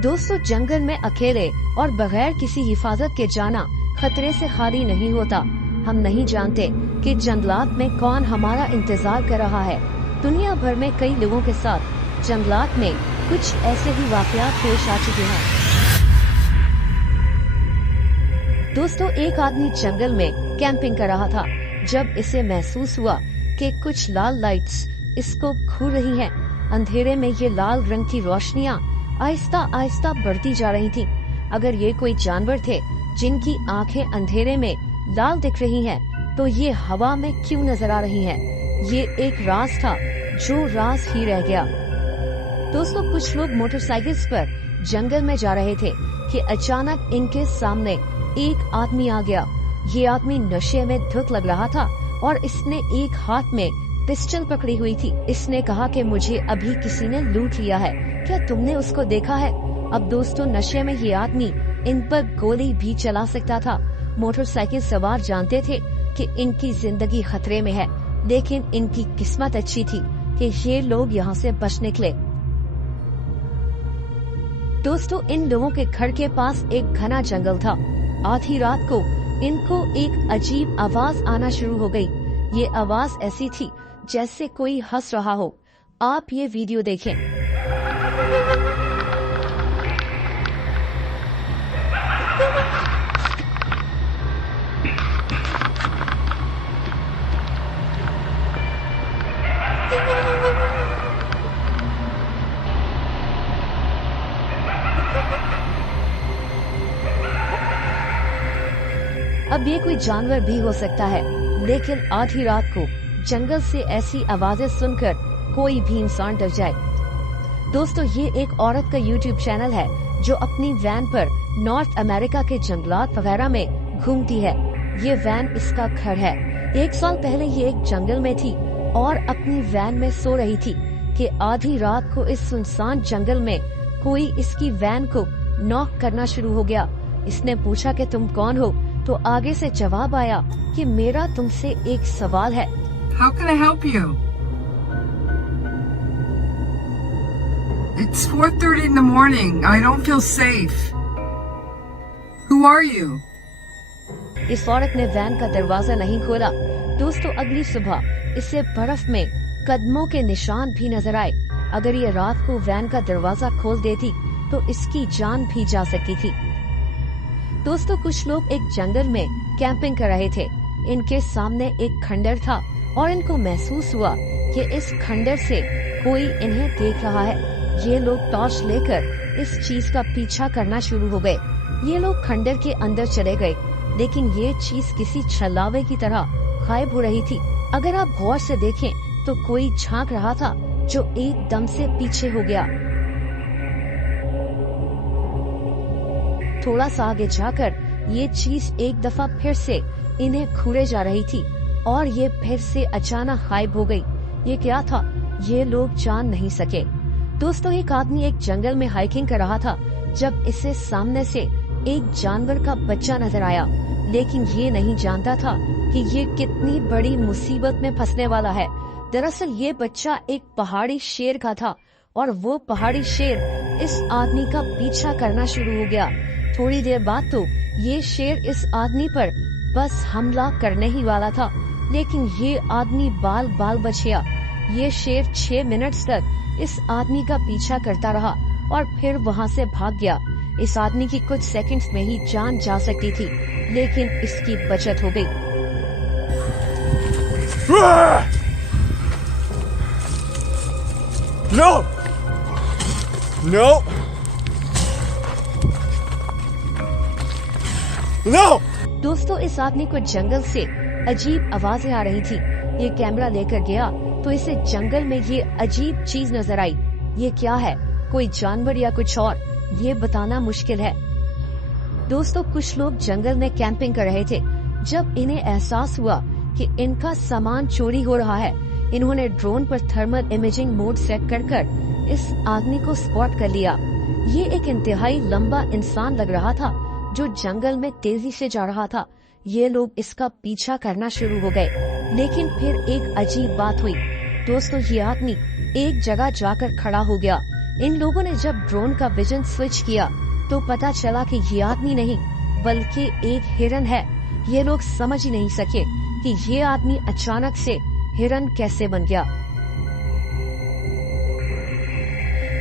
दोस्तों, जंगल में अकेले और बगैर किसी हिफाजत के जाना खतरे से खाली नहीं होता। हम नहीं जानते कि जंगलात में कौन हमारा इंतजार कर रहा है। दुनिया भर में कई लोगों के साथ जंगलात में कुछ ऐसे ही वाकयात पेश आ चुके हैं। दोस्तों, एक आदमी जंगल में कैंपिंग कर रहा था जब इसे महसूस हुआ कि कुछ लाल लाइट्स इसको घूर रही हैं। अंधेरे में ये लाल रंग की रोशनियां आहिस्ता आहिस्ता बढ़ती जा रही थी। अगर ये कोई जानवर थे जिनकी आंखें अंधेरे में लाल दिख रही हैं, तो ये हवा में क्यों नजर आ रही हैं? ये एक राज था जो राज ही रह गया। दोस्तों, कुछ लोग मोटरसाइकिल्स पर जंगल में जा रहे थे कि अचानक इनके सामने एक आदमी आ गया। ये आदमी नशे में धुत लग रहा था और इसने एक हाथ में पिस्टल पकड़ी हुई थी। इसने कहा कि मुझे अभी किसी ने लूट लिया है, क्या तुमने उसको देखा है? अब दोस्तों, नशे में ये आदमी इन पर गोली भी चला सकता था। मोटरसाइकिल सवार जानते थे कि इनकी जिंदगी खतरे में है, लेकिन इनकी किस्मत अच्छी थी कि ये लोग यहाँ से बच निकले। दोस्तों, इन लोगों के घर के पास एक घना जंगल था। आधी रात को इनको एक अजीब आवाज आना शुरू हो गई। ये आवाज ऐसी थी जैसे कोई हंस रहा हो। आप ये वीडियो देखें। अब ये कोई जानवर भी हो सकता है, लेकिन आधी रात को जंगल से ऐसी आवाजें सुनकर कोई भी इंसान डर जाए। दोस्तों, ये एक औरत का YouTube चैनल है जो अपनी वैन पर नॉर्थ अमेरिका के जंगलात वगैरह में घूमती है। ये वैन इसका घर है। 1 साल पहले ये एक जंगल में थी और अपनी वैन में सो रही थी कि आधी रात को इस सुनसान जंगल में कोई इसकी वैन को नॉक करना शुरू हो गया। इसने पूछा कि तुम कौन हो? तो आगे से जवाब आया कि मेरा तुमसे एक सवाल है। How can I help you? It's 4:30 in the morning. I don't feel safe. Who are you? इस औरत ने वैन का दरवाजा नहीं खोला। दोस्तों, अगली सुबह इसे बर्फ में कदमों के निशान भी नजर आए। अगर ये रात को वैन का दरवाजा खोल देती तो इसकी जान भी जा सकती थी। दोस्तों, कुछ लोग एक जंगल में कैंपिंग कर रहे थे। इनके सामने एक खंडर था और इनको महसूस हुआ कि इस खंडर से कोई इन्हें देख रहा है। ये लोग टॉर्च लेकर इस चीज का पीछा करना शुरू हो गए। ये लोग खंडर के अंदर चले गए, लेकिन ये चीज किसी छलावे की तरह गायब हो रही थी। अगर आप गौर से देखें तो कोई झांक रहा था जो एकदम से पीछे हो गया। थोड़ा सा आगे जाकर ये चीज एक दफा फिर से इन्हें घूरे जा रही थी और ये फिर से अचानक गायब हो गई। ये क्या था, ये लोग जान नहीं सके। दोस्तों, एक आदमी एक जंगल में हाइकिंग कर रहा था जब इसे सामने से एक जानवर का बच्चा नजर आया, लेकिन ये नहीं जानता था कि ये कितनी बड़ी मुसीबत में फंसने वाला है। दरअसल ये बच्चा एक पहाड़ी शेर का था और वो पहाड़ी शेर इस आदमी का पीछा करना शुरू हो गया। थोड़ी देर बाद तो ये शेर इस आदमी पर बस हमला करने ही वाला था, लेकिन ये आदमी बाल बाल बच गया। ये शेर 6 मिनट तक इस आदमी का पीछा करता रहा और फिर वहाँ से भाग गया। इस आदमी की कुछ सेकंड्स में ही जान जा सकती थी, लेकिन इसकी बचत हो गई। No! No! No! दोस्तों, इस आदमी को जंगल से अजीब आवाजें आ रही थी। ये कैमरा लेकर गया तो इसे जंगल में ये अजीब चीज नजर आई। ये क्या है, कोई जानवर या कुछ और, ये बताना मुश्किल है। दोस्तों, कुछ लोग जंगल में कैंपिंग कर रहे थे जब इन्हें एहसास हुआ कि इनका सामान चोरी हो रहा है। इन्होंने ड्रोन पर थर्मल इमेजिंग मोड सेट कर इस आदमी को स्पॉट कर लिया। ये एक इंतहाई लंबा इंसान लग रहा था जो जंगल में तेजी से जा रहा था। ये लोग इसका पीछा करना शुरू हो गए, लेकिन फिर एक अजीब बात हुई। दोस्तों, ये आदमी एक जगह जाकर खड़ा हो गया। इन लोगों ने जब ड्रोन का विजन स्विच किया तो पता चला कि ये आदमी नहीं बल्कि एक हिरन है। ये लोग समझ ही नहीं सके कि ये आदमी अचानक से हिरन कैसे बन गया।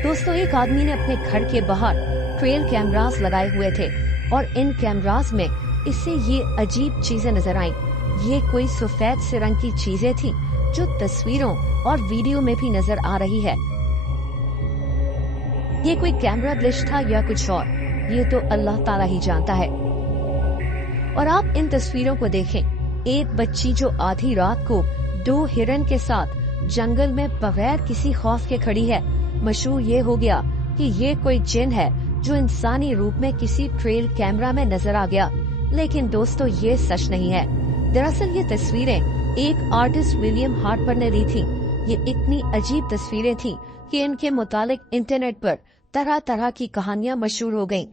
दोस्तों, एक आदमी ने अपने घर के बाहर ट्रेल कैमरास लगाए हुए थे और इन कैमरास में इससे ये अजीब चीजें नजर आईं। ये कोई सफेद से रंग की चीजें थी जो तस्वीरों और वीडियो में भी नजर आ रही है। ये कोई कैमरा ग्लिच था या कुछ और, ये तो अल्लाह ताला ही जानता है। और आप इन तस्वीरों को देखें, एक बच्ची जो आधी रात को 2 हिरन के साथ जंगल में बगैर किसी खौफ के खड़ी है। मशहूर ये हो गया कि ये कोई जिन है जो इंसानी रूप में किसी ट्रेल कैमरा में नजर आ गया। लेकिन दोस्तों, ये सच नहीं है। दरअसल ये तस्वीरें एक आर्टिस्ट विलियम हार्पर ने ली थी। ये इतनी अजीब तस्वीरें थी कि इनके मुतालिक इंटरनेट पर तरह तरह की कहानियां मशहूर हो गईं।